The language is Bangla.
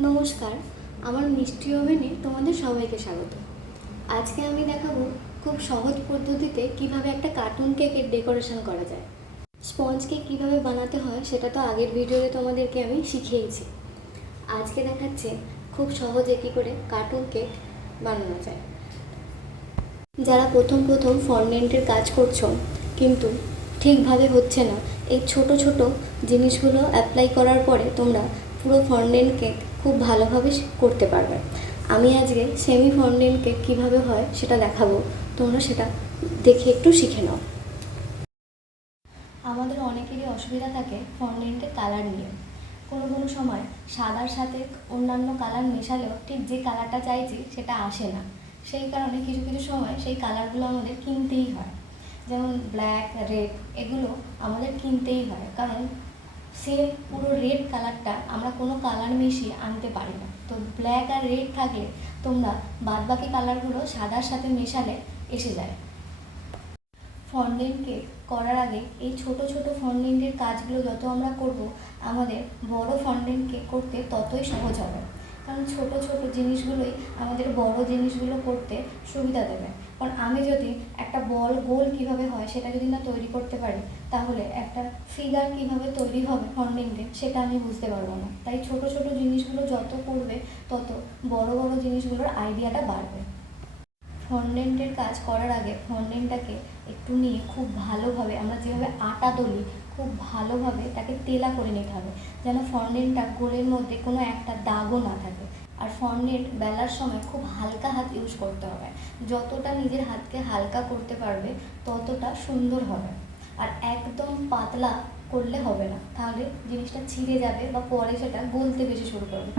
নমস্কার, আমার মিষ্টি ওভেনে তোমাদের সবাইকে স্বাগত। আজকে আমি দেখাবো খুব সহজ পদ্ধতিতে কিভাবে একটা কার্টুন কেকের ডেকোরেশন করা যায়। স্পঞ্জ কেক কীভাবে বানাতে হয় সেটা তো আগের ভিডিওতে তোমাদেরকে আমি শিখিয়েছি। আজকে দেখাচ্ছি খুব সহজে কী করে কার্টুন কেক বানানো যায়। যারা প্রথম ফন্ডেন্টের কাজ করছো কিন্তু ঠিকভাবে হচ্ছে না, এই ছোট ছোট জিনিসগুলো অ্যাপ্লাই করার পরে তোমরা পুরো ফন্ডেন্ট কেক খুব ভালোভাবে করতে পারবে। আমি আজকে সেমি ফন্ডেন্ট কেক কীভাবে হয় সেটা দেখাবো, তোমরা সেটা দেখে একটু শিখে নাও। আমাদের অনেকেরই অসুবিধা থাকে ফন্ডেন্টের কালার নিয়ে। কোনো সময় সাদার সাথে অন্যান্য কালার মেশালেও ঠিক যে কালারটা চাইছি সেটা আসে না। সেই কারণে কিছু সময় সেই কালারগুলো আমাদের কিনতেই হয়। যেমন ব্ল্যাক, রেড এগুলো আমাদের কিনতেই হয়, কারণ সেম পুরো রেড কালারটা আমরা কোনো কালার মিশিয়ে আনতে পারি না। তো ব্ল্যাক আর রেড থাকলে তোমরা বাদবাকি কালারগুলো সাদার সাথে মেশালে এসে যায়। ফন্ডেন্ট কেক করার আগে এই ছোট ফন্ডেন্টের কাজগুলো যত আমরা করব, আমাদের বড় ফন্ডেন্ট কেক করতে ততই সহজ হবে। কারণ ছোট জিনিসগুলোই আমাদের বড় জিনিসগুলো করতে সুবিধা দেবে। কারণ আমি যদি একটা বল গোল কীভাবে হয় সেটা যদি না তৈরি করতে পারি, তাহলে একটা ফিগার কীভাবে তৈরি হবে ফন্ডেন্টে সেটা আমি বুঝতে পারবো না। তাই ছোট জিনিসগুলো যত করবে তত বড় জিনিসগুলোর আইডিয়াটা বাড়বে। ফন্ডেন্টের কাজ করার আগে ফন্ডেন্টটাকে একটু নিয়ে খুব ভালোভাবে, আমরা যেভাবে আটা দলি খুব ভালোভাবে তাকে তেলা করে নিতে হবে, যেন ফন্ডেন্টটা গোলের মধ্যে কোনো একটা দাগও না থাকে। আর ফন্ডেন্ট বেলার সময় খুব হালকা হাত ইউজ করতে হবে। যতটা নিজের হাতকে হালকা করতে পারবে ততটা সুন্দর হবে। আর একদম পাতলা করলে হবে না, তাহলে জিনিসটা ছিঁড়ে যাবে বা পরে সেটা গলতে বেশি শুরু করবে।